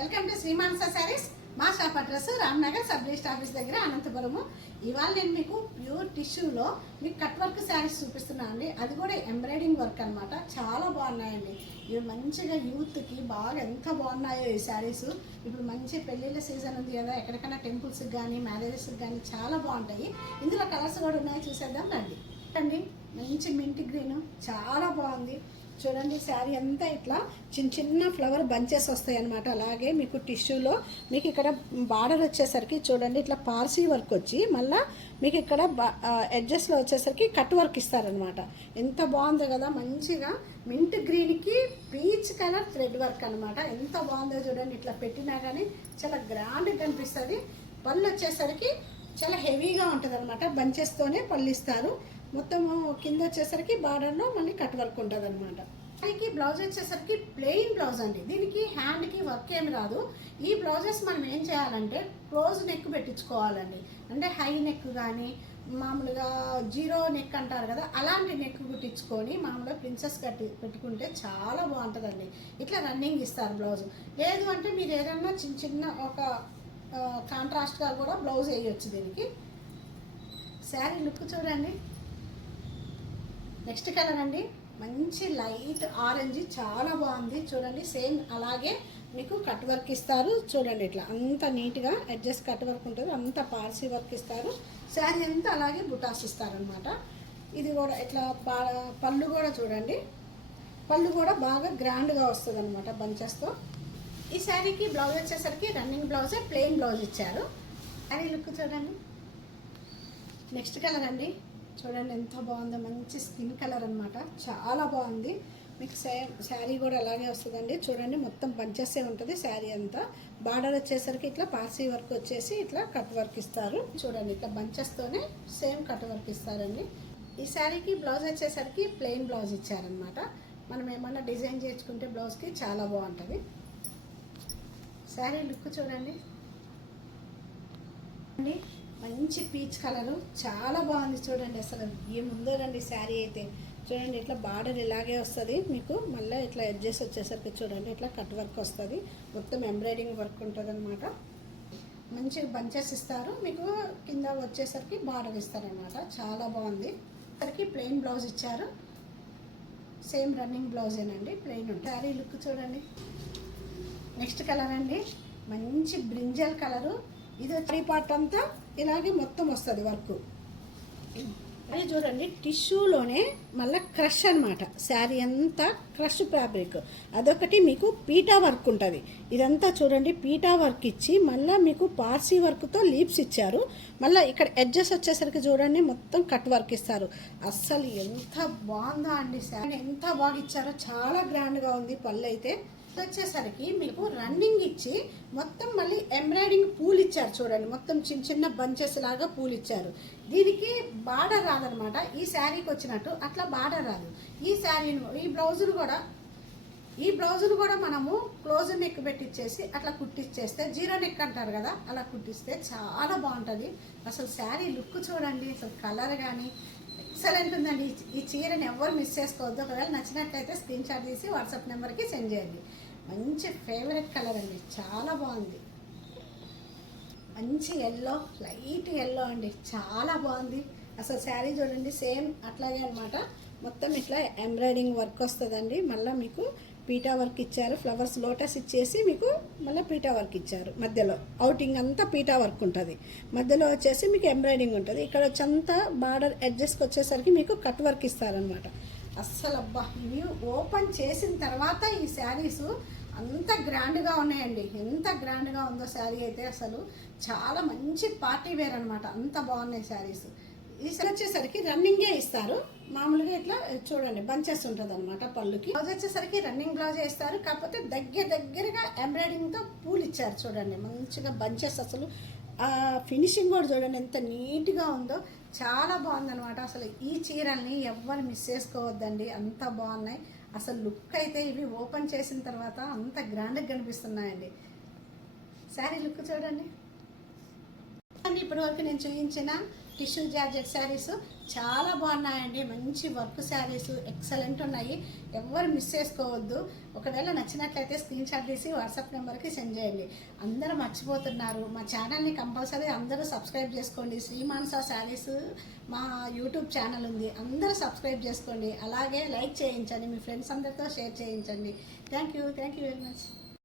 Welcome to శ్రీమానస saris. మా shop address Ramnagar sub register office దగ్గర అనంతపురము. ఇవాళ నేను మీకు ప్యూర్ టిష్యూలో మీకు కట్ వర్క్ శారీస్ చూపిస్తున్నాను అండి. అది కూడా ఎంబ్రాయిడింగ్ వర్క్ అనమాట. చాలా బాగున్నాయండి. ఇవి మంచిగా యూత్కి బాగా ఎంత బాగున్నాయో ఈ శారీస్. ఇప్పుడు మంచి పెళ్ళిళ్ళ సీజన్ ఉంది కదా, ఎక్కడికైనా టెంపుల్స్కి కానీ మ్యారేజెస్కి కానీ చాలా బాగుంటాయి. ఇందులో కలర్స్ కూడా ఉన్నాయి, చూసేద్దాం రండి. అండి మంచి మింట్ గ్రీన్ చాలా బాగుంది. చూడండి శారీ అంతా ఇట్లా చిన్న చిన్న ఫ్లవర్ బంచెస్ వస్తాయి అన్నమాట. అలాగే మీకు టిష్యూలో మీకు ఇక్కడ బార్డర్ వచ్చేసరికి చూడండి ఇట్లా పార్సీ వర్క్ వచ్చి మళ్ళీ మీకు ఇక్కడ ఎడ్జెస్లో వచ్చేసరికి కట్ వర్క్ ఇస్తారనమాట. ఎంత బాగుందో కదా, మంచిగా మింట్ గ్రీన్కి పీచ్ కలర్ థ్రెడ్ వర్క్ అనమాట. ఎంత బాగుందో చూడండి. ఇట్లా పెట్టినా కానీ చాలా గ్రాండ్గా కనిపిస్తుంది. పళ్ళు వచ్చేసరికి చాలా హెవీగా ఉంటుంది అనమాట. బంచెస్తోనే పళ్ళు ఇస్తారు. మొత్తం కింద వచ్చేసరికి బార్డర్లో మళ్ళీ కట్ వర్క్ ఉంటుంది అనమాట. దీనికి బ్లౌజ్ వచ్చేసరికి ప్లెయిన్ బ్లౌజ్ అండి. దీనికి హ్యాండ్కి వర్క్ ఏమి రాదు. ఈ బ్లౌజెస్ మనం ఏం చేయాలంటే క్లోజ్ నెక్ పెట్టించుకోవాలండి. అంటే హై నెక్ కానీ మామూలుగా జీరో నెక్ అంటారు కదా, అలాంటి నెక్ కుట్టించుకొని మామూలుగా ప్రిన్సెస్ కట్టి పెట్టుకుంటే చాలా బాగుంటుందండి. ఇట్లా రన్నింగ్ ఇస్తారు బ్లౌజ్. లేదు అంటే మీరు ఏదన్నా చిన్న చిన్న ఒక కాంట్రాస్ట్గా కూడా బ్లౌజ్ వేయచ్చు దీనికి. శారీ లుక్ చూడండి. నెక్స్ట్ కలర్ అండి, మంచి లైట్ ఆరెంజ్, చాలా బాగుంది చూడండి. సేమ్ అలాగే మీకు కట్ వర్క్ ఇస్తారు చూడండి. ఇట్లా అంత నీట్గా అడ్జస్ట్ కట్ వర్క్ ఉంటుంది, అంత పార్సీ వర్క్ ఇస్తారు. శారీ అంతా అలాగే బుటాస్ ఇస్తారనమాట. ఇది కూడా ఇట్లా పళ్ళు కూడా చూడండి, పళ్ళు కూడా బాగా గ్రాండ్గా వస్తుంది అనమాట బంచెస్తో. ఈ శారీకి బ్లౌజ్ వచ్చేసరికి రన్నింగ్ బ్లౌజే, ప్లెయిన్ బ్లౌజ్ ఇచ్చారు. శారీ లుక్ చూడండి. నెక్స్ట్ కలర్ అండి, చూడండి ఎంత బాగుందో, మంచి స్కిన్ కలర్ అనమాట. చాలా బాగుంది. మీకు సేమ్ శారీ కూడా అలాగే వస్తుందండి. చూడండి మొత్తం బంచెస్సే ఉంటుంది శారీ అంతా. బార్డర్ వచ్చేసరికి ఇట్లా పార్సీ వర్క్ వచ్చేసి ఇట్లా కట్ వర్క్ ఇస్తారు. చూడండి ఇట్లా బంచెస్తోనే సేమ్ కట్ వర్క్ ఇస్తారండి. ఈ శారీకి బ్లౌజ్ వచ్చేసరికి ప్లెయిన్ బ్లౌజ్ ఇచ్చారనమాట. మనం ఏమన్నా డిజైన్ చేసుకుంటే బ్లౌజ్కి చాలా బాగుంటుంది. శారీ లుక్ చూడండి. మంచి పీచ్ కలరు, చాలా బాగుంది చూడండి. అసలు ఏముందో రండి శారీ అయితే. చూడండి ఇట్లా బార్డర్ ఇలాగే వస్తుంది మీకు. మళ్ళీ ఇట్లా ఎడ్జెస్ వచ్చేసరికి చూడండి ఇట్లా కట్ వర్క్ వస్తుంది. మొత్తం ఎంబ్రాయిడింగ్ వర్క్ ఉంటుంది అనమాట. మంచి బంచెస్ ఇస్తారు మీకు. కింద వచ్చేసరికి బార్డర్ ఇస్తారనమాట. చాలా బాగుంది. సరికి ప్లెయిన్ బ్లౌజ్ ఇచ్చారు. సేమ్ రన్నింగ్ బ్లౌజేనండి, ప్లెయిన్ ఉంటుంది. శారీ లుక్ చూడండి. నెక్స్ట్ కలర్ అండి, మంచి బ్రింజల్ కలరు. ఇది త్రీ పార్ట్ అంతా ఇలాగే మొత్తం వస్తుంది వర్క్. అది చూడండి టిష్యూలోనే మళ్ళీ క్రష్ అనమాట. శారీ అంతా క్రష్ ఫ్యాబ్రిక్. అదొకటి మీకు పీటా వర్క్ ఉంటుంది. ఇదంతా చూడండి పీటా వర్క్ ఇచ్చి మళ్ళీ మీకు పార్సీ వర్క్తో లీప్స్ ఇచ్చారు. మళ్ళీ ఇక్కడ ఎడ్జెస్ వచ్చేసరికి చూడండి మొత్తం కట్ వర్క్ ఇస్తారు. అస్సలు ఎంత బాగుందా అండి శారీ, ఎంత బాగా ఇచ్చారో. చాలా గ్రాండ్గా ఉంది. పళ్ళు అయితే వచ్చేసరికి మీకు రన్నింగ్ ఇచ్చి మొత్తం మళ్ళీ ఎంబ్రాయిడింగ్ పూలు ఇచ్చారు చూడండి. మొత్తం చిన్న చిన్న బంచెస్ లాగా పూలు ఇచ్చారు. దీనికి బార్డర్ రాదనమాట. ఈ శారీకి వచ్చినట్టు అట్లా బార్డర్ రాదు. ఈ శారీని ఈ బ్లౌజును కూడా మనము క్లోజ్ నెక్ పెట్టిచ్చేసి అట్లా కుట్టిచ్చేస్తే, జీరో నెక్ అంటారు కదా, అలా కుట్టిస్తే చాలా బాగుంటుంది. అసలు శారీ లుక్ చూడండి. అసలు కలర్ కానీ ఎక్సలెంట్ ఉందండి. ఈ చీరని ఎవరు మిస్ చేసుకోవద్దు. ఒకవేళ నచ్చినట్లయితే స్క్రీన్ షాట్ తీసి వాట్సాప్ నెంబర్కి సెండ్ చేయండి. మంచి ఫేవరెట్ కలర్ అండి, చాలా బాగుంది. మంచి ఎల్లో, లైట్ ఎల్లో అండి, చాలా బాగుంది. అసలు శారీ చూడండి సేమ్ అట్లాగే అనమాట. మొత్తం ఇట్లా ఎంబ్రాయిడింగ్ వర్క్ వస్తుందండి. మళ్ళీ మీకు పీటా వర్క్ ఇచ్చారు. ఫ్లవర్స్ లోటస్ ఇచ్చేసి మీకు మళ్ళీ పీటా వర్క్ ఇచ్చారు. మధ్యలో అవుటింగ్ అంతా పీటా వర్క్ ఉంటుంది. మధ్యలో వచ్చేసి మీకు ఎంబ్రాయిడింగ్ ఉంటుంది. ఇక్కడ వచ్చంతా బార్డర్ ఎడ్జెస్కి వచ్చేసరికి మీకు కట్ వర్క్ ఇస్తారనమాట. అస్సలు అబ్బా, ఇవి ఓపెన్ చేసిన తర్వాత ఈ శారీస్ అంత గ్రాండ్గా ఉన్నాయండి. ఎంత గ్రాండ్గా ఉందో శారీ అయితే. అసలు చాలా మంచి పార్టీ వేర్ అనమాట. అంత బాగున్నాయి శారీస్. ఈ శారీ వచ్చేసరికి రన్నింగే ఇస్తారు. మామూలుగా ఇట్లా చూడండి బంచెస్ ఉంటుంది అనమాట పళ్ళుకి. బ్లౌజ్ వచ్చేసరికి రన్నింగ్ బ్లౌజ్ ఇస్తారు. కాకపోతే దగ్గరగా ఎంబ్రాయిడింగ్తో పూలు ఇచ్చారు చూడండి. మంచిగా బంచెస్. అసలు ఫినిషింగ్ కూడా చూడండి ఎంత నీట్గా ఉందో. చాలా బాగుందనమాట. అసలు ఈ చీరల్ని ఎవ్వరు మిస్ చేసుకోవద్దండి, అంత బాగున్నాయి. అసలు లుక్ అయితే ఇవి ఓపెన్ చేసిన తర్వాత అంత గ్రాండ్గా కనిపిస్తున్నాయండి. శారీ లుక్ చూడండి. ఇప్పటి వరకు నేను చూపించిన టిష్యూ జార్జెట్ శారీస్ చాలా బాగున్నాయండి. మంచి వర్క్ శారీస్ ఎక్సలెంట్ ఉన్నాయి. ఎవరు మిస్ చేసుకోవద్దు. ఒకవేళ నచ్చినట్లయితే స్క్రీన్ షాట్ తీసి వాట్సాప్ నెంబర్కి సెండ్ చేయండి. అందరూ మర్చిపోతున్నారు. మా ఛానల్ని కంపల్సరీ అందరూ సబ్స్క్రైబ్ చేసుకోండి. శ్రీమాన్సా శారీస్ మా యూట్యూబ్ ఛానల్ ఉంది, అందరూ సబ్స్క్రైబ్ చేసుకోండి. అలాగే లైక్ చేయించండి, మీ ఫ్రెండ్స్ అందరితో షేర్ చేయించండి. Thank you very much.